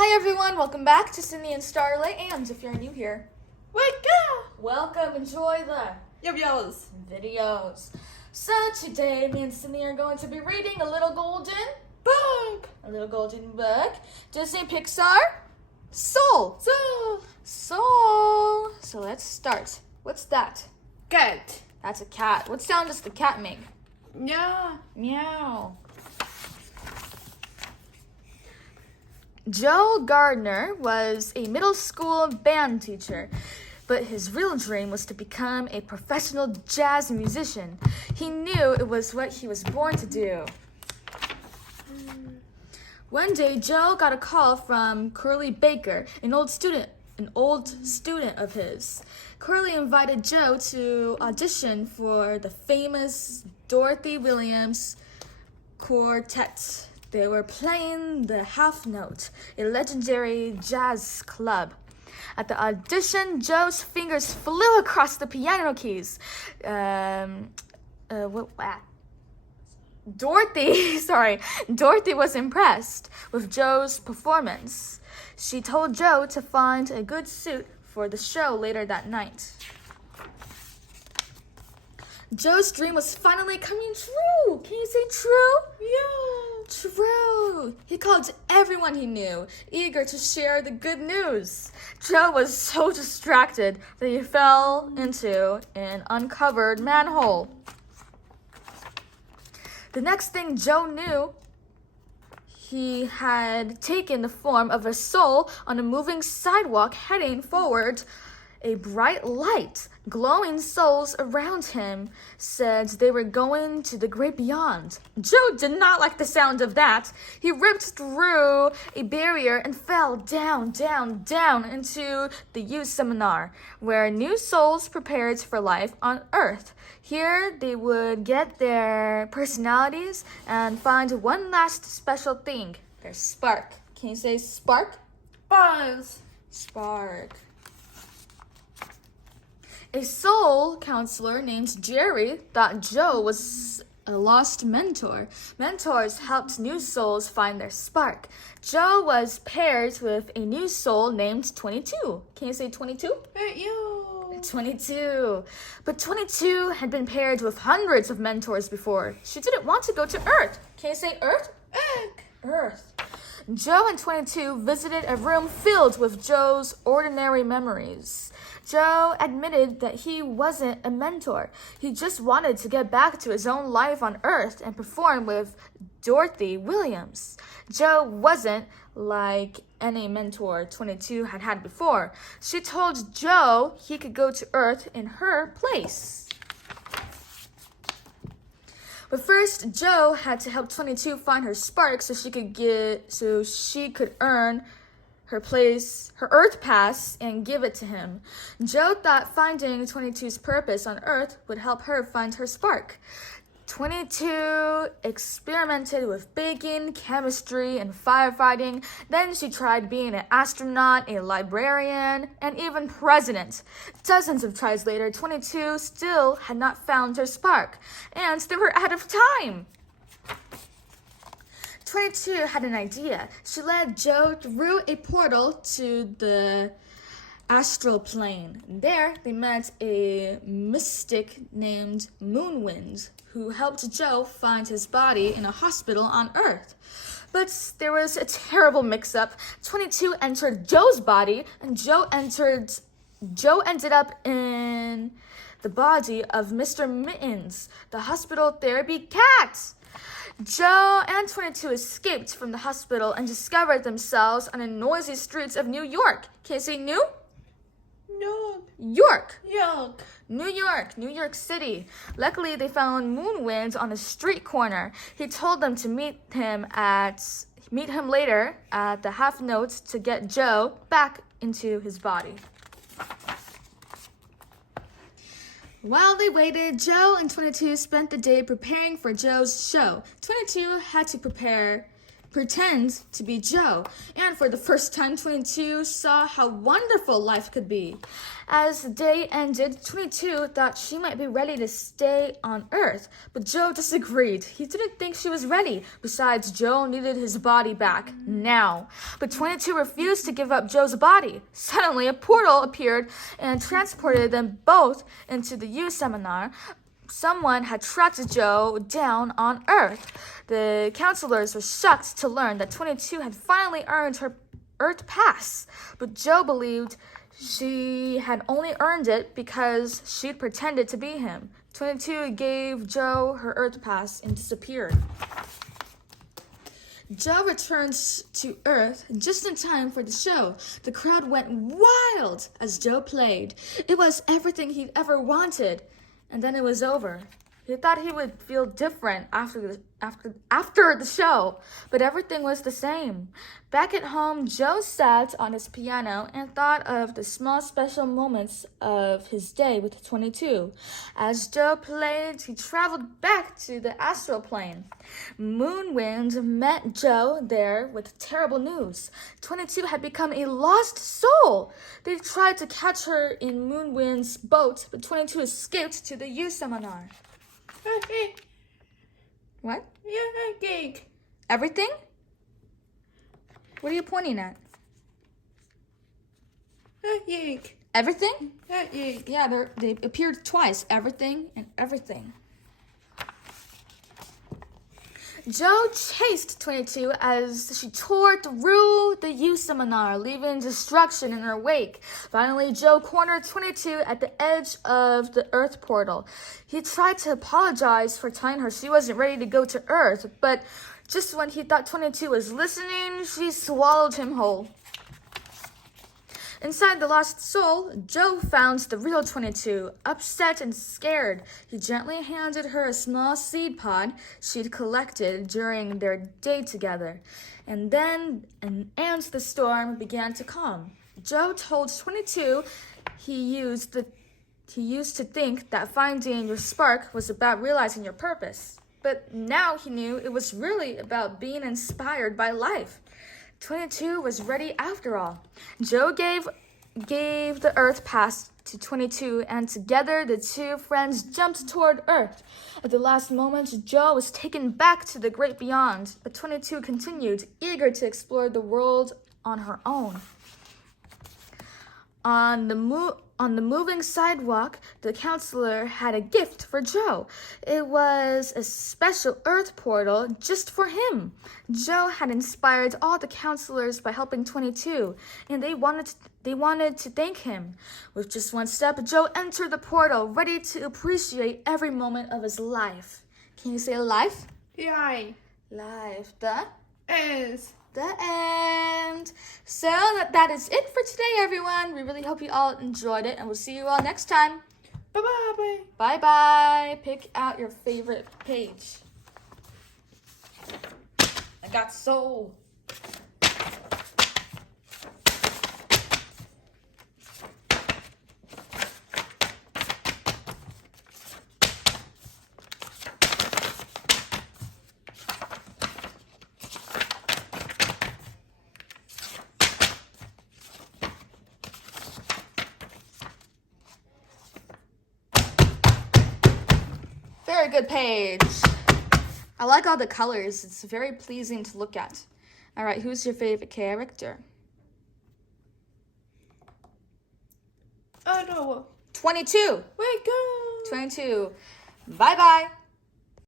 Hi everyone, welcome back to Cindy and Starlight, and if you're new here, welcome, enjoy the videos. So today, me and Cindy are going to be reading a little golden book. Disney Pixar, Soul. So let's start. What's that? Cat. That's a cat. What sound does the cat make? Yeah. Meow. Joe Gardner was a middle school band teacher, but his real dream was to become a professional jazz musician. He knew it was what he was born to do. One day, Joe got a call from Curly Baker, an old student of his. Curly invited Joe to audition for the famous Dorothy Williams Quartet. They were playing the Half Note, a legendary jazz club. At the audition, Joe's fingers flew across the piano keys. Dorothy was impressed with Joe's performance. She told Joe to find a good suit for the show later that night. Joe's dream was finally coming true. Can you say true? Yeah. True. He called everyone he knew, eager to share the good news. Joe was so distracted that he fell into an uncovered manhole. The next thing Joe knew, he had taken the form of a soul on a moving sidewalk heading forward. A bright light, glowing souls around him said they were going to the great beyond. Joe did not like the sound of that. He ripped through a barrier and fell down into the youth seminar, where new souls prepared for life on Earth. Here they would get their personalities and find one last special thing, their spark. Can you say spark? Buzz. Spark. A soul counselor named Jerry thought Joe was a lost mentor. Mentors helped new souls find their spark. Joe was paired with a new soul named 22. Can you say 22? 22. But 22 had been paired with hundreds of mentors before. She didn't want to go to Earth. Can you say Earth? Earth. Joe and 22 visited a room filled with Joe's ordinary memories. Joe admitted that he wasn't a mentor. He just wanted to get back to his own life on Earth and perform with Dorothy Williams. Joe wasn't like any mentor 22 had before. She told Joe he could go to Earth in her place. But first, Joe had to help 22 find her spark so she could earn her Earth pass and give it to him. Joe thought finding 22's purpose on Earth would help her find her spark. 22 experimented with baking, chemistry, and firefighting. Then she tried being an astronaut, a librarian, and even president. Dozens of tries later, 22 still had not found her spark, and they were out of time. 22 had an idea. She led Joe through a portal to the astral plane. There, they met a mystic named Moonwind, who helped Joe find his body in a hospital on Earth. But there was a terrible mix-up. 22 entered Joe's body, and Joe ended up in the body of Mr. Mittens, the hospital therapy cat. Joe and 22 escaped from the hospital and discovered themselves on the noisy streets of New York. Can you say New York. New York City. Luckily, they found Moonwind on a street corner. He told them to meet him later at the Half Note to get Joe back into his body. While they waited, Joe and 22 spent the day preparing for Joe's show. 22 had to prepare pretend to be Joe, and for the first time, 22 saw how wonderful life could be. As the day ended, 22 thought she might be ready to stay on Earth, but Joe disagreed. He didn't think she was ready. Besides, Joe needed his body back, now. But 22 refused to give up Joe's body. Suddenly, a portal appeared and transported them both into the U seminar. Someone had tracked Joe down on Earth. The counselors were shocked to learn that 22 had finally earned her Earth pass, but Joe believed she had only earned it because she'd pretended to be him. 22 gave Joe her Earth pass and disappeared. Joe returns to Earth just in time for the show. The crowd went wild as Joe played. It was everything he'd ever wanted. And then it was over. He thought he would feel different after the show, but everything was the same. Back at home, Joe sat on his piano and thought of the small special moments of his day with 22. As Joe played, he traveled back to the astral plane. Moonwind met Joe there with terrible news. 22 had become a lost soul. They tried to catch her in Moonwind's boat, but 22 escaped to the U seminar. What? Yeah, cake. Everything? What are you pointing at? Cake. Everything? Cake. Yeah, they appeared twice. Everything and everything. Joe chased 22 as she tore through the U seminar, leaving destruction in her wake. Finally, Joe cornered 22 at the edge of the Earth portal. He tried to apologize for telling her she wasn't ready to go to Earth, but just when he thought 22 was listening, she swallowed him whole. Inside the lost soul, Joe found the real 22, upset and scared. He gently handed her a small seed pod she'd collected during their day together. And then the storm began to calm. Joe told 22 he used to think that finding your spark was about realizing your purpose. But now he knew it was really about being inspired by life. 22 was ready after all. Joe gave the Earth pass to 22, and together the two friends jumped toward Earth. At the last moment, Joe was taken back to the great beyond, but 22 continued, eager to explore the world on her own. On the moving sidewalk, the counselor had a gift for Joe. It was a special Earth portal just for him. Joe had inspired all the counselors by helping 22, and they wanted to thank him. With just one step, Joe entered the portal, ready to appreciate every moment of his life. Can you say life? Yeah. Life. Is. The end. So that is it for today, everyone. We really hope you all enjoyed it, and we'll see you all next time. Bye-bye. Bye-bye. Pick out your favorite page. I got soul. Very good page. I like all the colors. It's very pleasing to look at. All right, who's your favorite character? Oh no. 22. Wait, go. 22. Bye-bye.